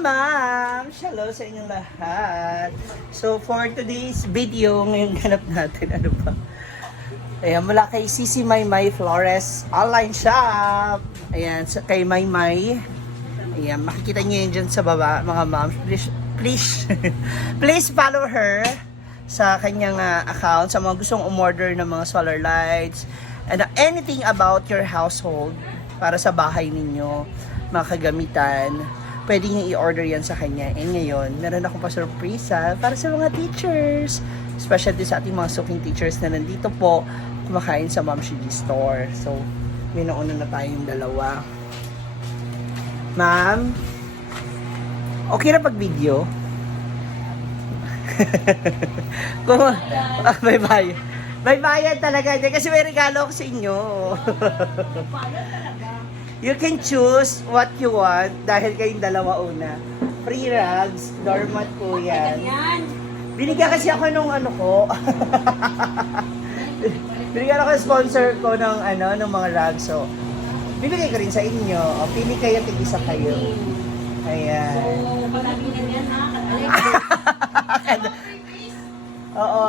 ma'am! Hello sa inyong lahat. So for today's video, ngayon ganap natin, ano ba? Ayan, mula kay Sisi Maymay Flores Online Shop. Ayan, kay Maymay. Ayan, makikita nyo yun dyan sa baba, mga ma'am. Please, please follow her sa kanyang account sa mga gustong umorder ng mga solar lights and anything about your household para sa bahay ninyo, mga kagamitan. Pwede niyo i-order yan sa kanya. And ngayon, meron akong pa-surprise para sa mga teachers. Especially sa ating mga suking teachers na nandito po kumakain sa Ma'am Shiji Store. So, may nauna na tayong dalawa. Ma'am, okay na pag-video? Bye-bye. Bye-bye talaga. Kasi may regalo ko sa inyo. You can choose what you want dahil kayong dalawa una. Free rugs, doormat po yan. Binigyan kasi ako nung ano ko. Binigyan ako ng sponsor ko ng ng mga rugs. So, bibigay ko rin sa inyo. O, pili kayo, tig-isa kayo. Ayan. So, palaginan yan ha? Oo.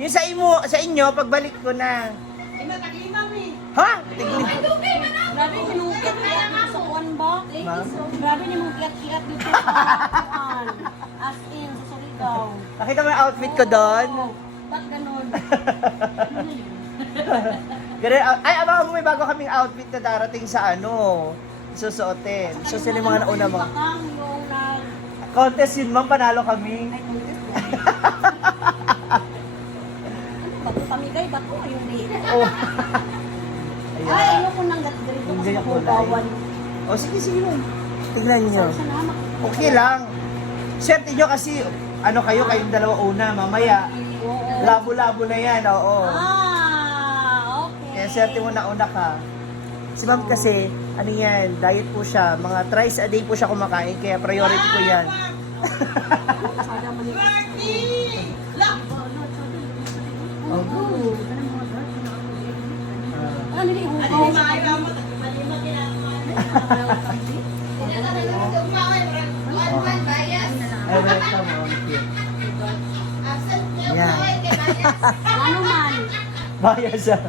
Yung sa inyo, pagbalik ko na. Ay, matagimam eh. Ha? Grabe, sinungkit-kiyat dito sa kuwan ba? Ma'am? Grabe, sinungkit-kiyat dito sa kuwan. As in, sa Surigao. Nakita mo yung outfit ko doon? Oo. Ba't ganun? Ganun, ay, abangan mo may bago kaming outfit na darating sa susuotin. So sila yung mga nauna mga. Bakang yung nag... Contest yun, ma'am, panalo kami. Ay, contest ba? Bato tamigay, bato yung liit. Oh. Ay, ayoko nang ganito kasi Hindi ako nakubawan. Oh, sige, ma'am. Tignan nyo. Saan siya naman? Okay lang. Swerte nyo kasi, kayong dalawa una, mamaya. Oo. Labo-labo na yan, oo. Okay. Kaya swerte mo na una ka. Si ma'am kasi, diet po siya. Mga thrice a day po siya kumakain, kaya priority ko yan. Oh. Ano nila yung Ay, welcome, okay. Yan. Ano man? Bayas ah.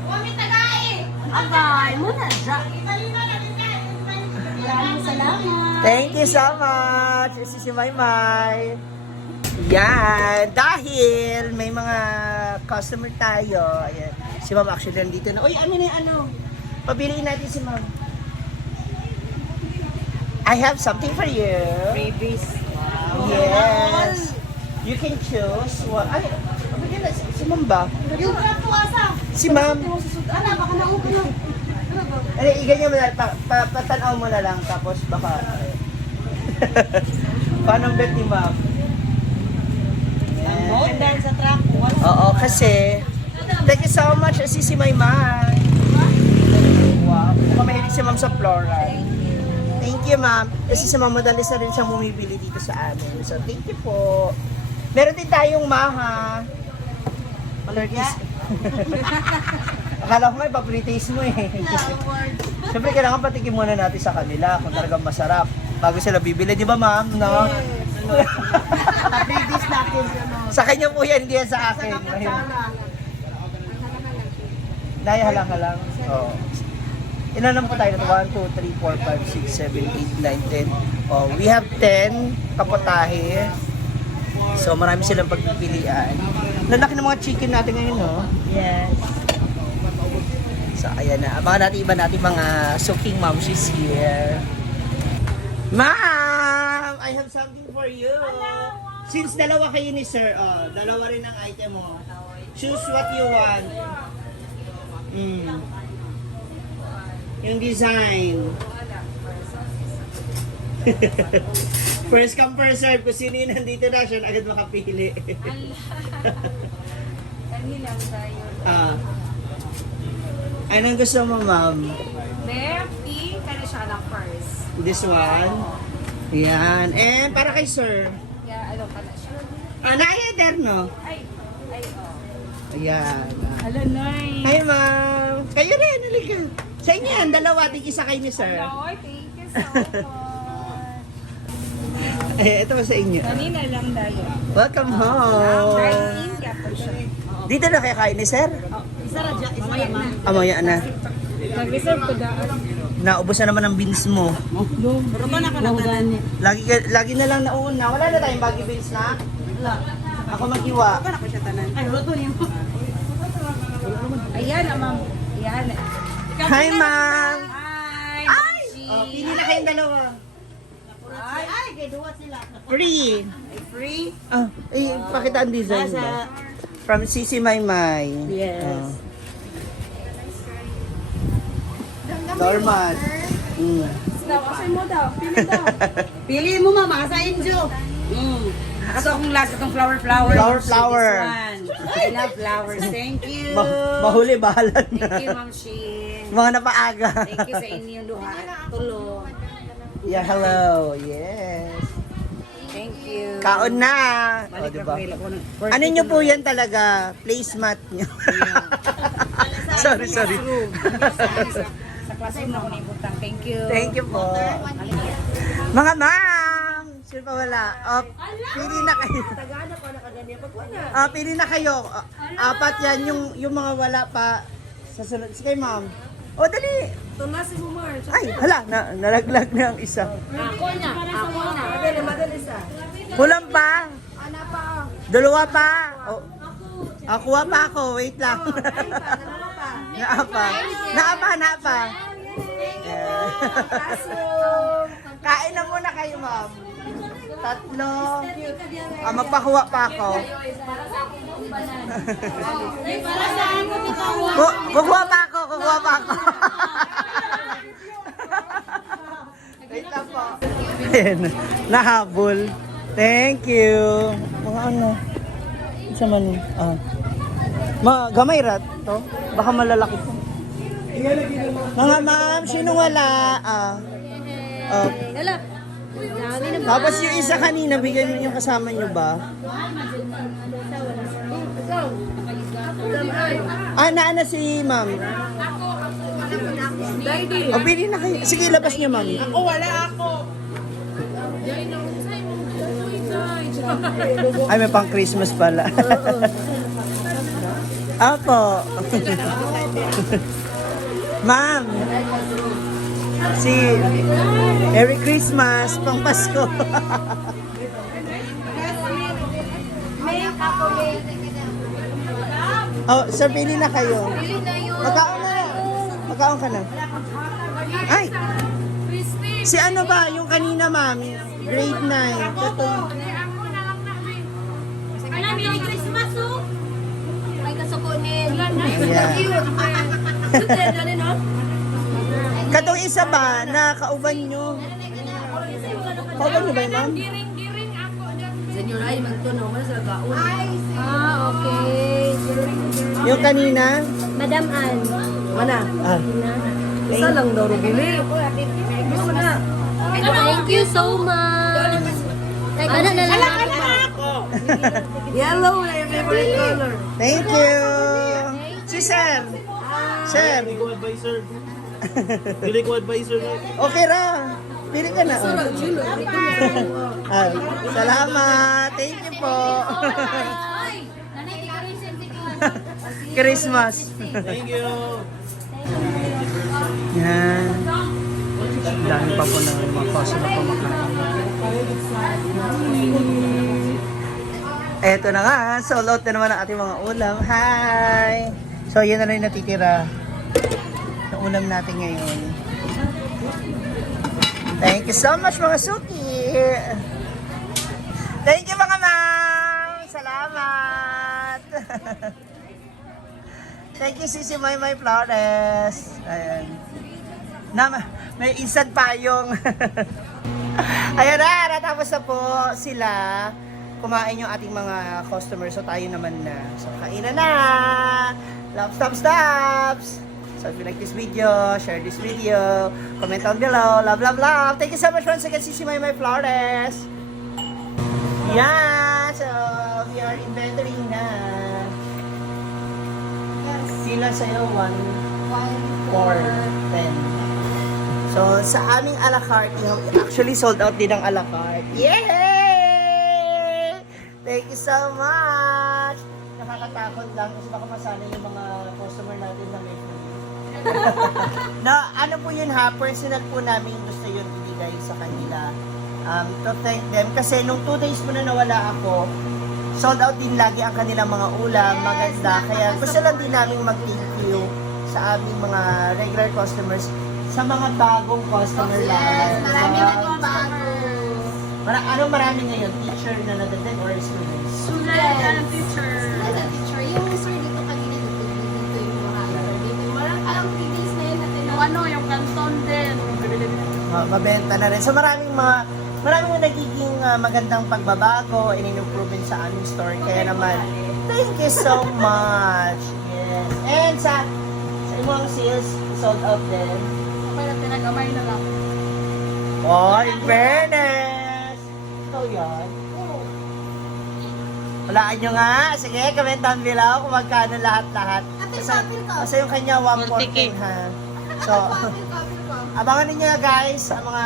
Abay, muna siya. Maraming salamat. Thank you so much, si Maymay. Yan, dahil may mga customer tayo. Ayan. Si Ma'am actually nandito na. Uy, pabiliin natin si Ma'am. I have something for you. Babies. Yes. You can choose. Ay, pabiliin na si Ma'am ba? Yung asa. Si Ma'am. Ano, baka naupo na. Ano, iganyan mo na, patanaw mo na lang, tapos baka. Paano ang bet ni Ma'am? Ang dahil sa truck. Oo, kasi, thank you so much, Sisi Maymay. Wow, mukhang mahilig si Ma'am sa floral. Thank you, Ma'am. Kasi si Ma'am, madalis na rin siyang bumibili dito sa amin. So, thank you po. Meron din tayong maha. Allergies. Akala ko nga, ipapritaste mo eh. Siyempre, kailangan patikin muna natin sa kanila kung talagang masarap. Bago sila bibili, di ba, Ma'am? No? Babies natin. Sa kanya po yan, hindi yan sa akin. Dahil halang-halang. Oo. Ilan po tayo? 1, 2, 3, 4, 5, 6, 7, 8, 9, 10. Oh, we have 10 kapotahe. So, marami silang pagpipilian. Lalaki ng mga chicken natin ngayon, no? Yes. So, ayan na. Abangan natin iba natin mga suking mom. She's here. Ma'am! I have something for you. Since dalawa kayo ni sir, dalawa rin ang item mo. Choose what you want. Yung design. First come, first serve. Kung sino yung nandito na, siya agad makapili. Kanila tayo. Anong gusto mo, ma'am? Bertie, kaya siya lang first. This one? Yan. And para kay sir. Kaya ano ka na siya. Naya no? Ay, oh. Ayan. Hello, Nay. Hi, ma'am. Kayo rin, halika. Sa inyo yan, dalawa. Tig isa kayo ni sir. Hello, thank you so much. Eh, ito ba sa inyo? Kanina lang dalo. Welcome home! Kain ka po siya. Dito na kayo kain ni sir? Isa ra dyan, isa naman. Amaya na. Nag-reserve ko daan. Naubos na naman ang beans mo. Pero ba nakalagani? Lagi na lang nauna. Wala na tayong baggy beans na? Wala. Ako maghiwa. Ay, luto niyo. Ayan, ma'am. Ayan. Hi, ma'am! Hi, Ay! Mochi. Oh, pili na kayong dalawa. Ay, kay duwa sila. Free! Free? Ah, eh, pakita ang design ba? From Sisi Maymay. Yes. Normal. Mm. Kasi mo daw, pili daw. Pili mo mama, sa Injo. Kaso akong last itong flower. Flower. This one. I love flowers. Thank you. Mahuli, bahala na. Thank you, Ma'am Shin. Mga napaaga. Thank you sa inyong duha. Tulong. Yeah, hello. Yes. Thank you. Kaon na. O, Balik diba? na ko. Ano nyo po yan talaga? Placemat nyo. sorry. Sa classroom na ako naibutang. Thank you. Thank you po. Mga ma'am! Sino pa wala? Pili na kayo. Pili na kayo. Apat yan. Yung mga wala pa. Sa sunod. Sige ma'am. O, dali. Tunas si Mumar. Ay, hala. Nalaglag na ang isa. Ako na. Ako na. Madali isa. Kulang pa. Ana pa. Dalawa pa. O, kuha pa ako. Wait lang. Naapa. Yeah. Kain na muna kayo, ma'am. Tatlo. Magpakuha pa ako. Kukuha pa ako. Wait lang po. Ayan, nahabol. Thank you. Mga ano? Isa man. Gamay rat to. Baka malalaki to. Mga ma'am, sino wala? Hala. Tapos yung isa kanina, bigyan niyo yung kasama niyo ba? Naana si ma'am. O, pili na kayo. Sige, labas niyo, ma'am. Ako, wala ako. Ay, may pang Christmas pala. Apo. Ma'am. Merry Christmas, pang Pasko. Oh, sir, pili na kayo. Magkaon na. Magkaon ka na. Ay! Si ano ba? Yung kanina, ma'am. Grade 9. Ito. Merry Christmas, oh! May kasukunin. Yeah. Katong isa ba na kauban nyo? Kauban nyo ba yun, ma'am? Senyor, ay, magtunaw mo sa gaon. Okay. Yung kanina? Madam Ann. Mana? Isa lang daw, Rubili. Gusto na. Thank you so much. Ano na lang ako? Yellow, my favorite color. Thank you. Si Sir. Sir. Hindi ko advisor. Hindi ko advisor. Okay ra. Pili ka na. Salamat. Thank you po. Christmas. Thank you. Yan. Dami pa po na mga kaso na kumakain. Eto na nga, sold out na naman ang ating mga ulam. Hi! So, yan na rin natitira sa ulam natin ngayon. Thank you so much mga suki! Thank you mga ma'am! Salamat! Thank you Sisi Maymay Flores! Ayan. May instant payong. Ayan na, natapos na po sila kumain yung ating mga customers. So tayo naman na. So kainan na! Love, stops! So if you like this video, share this video, comment down below. Love, love, love! Thank you so much once again, Sisi Maymay Flores! Yeah! So we are inventorying na. Sila sa'yo, 1, 4, 10. So, sa aming a la carte, actually sold out din ang a la carte. Yay! Thank you so much! Nakakatakot lang kasi baka masana yung mga customer natin na may free. No, ano po yun ha, personal po namin gusto yun ibigay sa kanila. To thank them. Kasi nung 2 days po na nawala ako, sold out din lagi ang kanilang mga ulam, maganda. Kaya gusto lang din namin mag-thank you sa aming mga regular customers, sa mga bagong customer lang. Marami na yung bago. Marami ngayon? Teacher na nadating or students? Teacher. Yung sir dito kanina dito yung mga dito. Alam days na yun natin. Yung canton din. Mabenta na rin. So maraming nagiging magandang pagbabago and improvement sa aming store. Kaya naman, thank you so much. Yes. And sa imong sales, sold out din. Kaya pinagamay na lang. Oh, in fairness! Ito yan. Walaan nyo nga. Sige, comment down below kung magkano lahat-lahat. Kasi yung kanya 140 ha. So, abangan ninyo na guys ang mga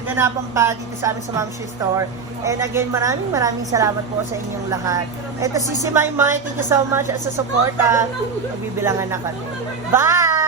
kaganapang pa dito sa amin sa Mamshi Store. And again, maraming salamat po sa inyong lahat. Ito si Maymay, thank you so much sa support ha. Magbibilangan na kami. Bye!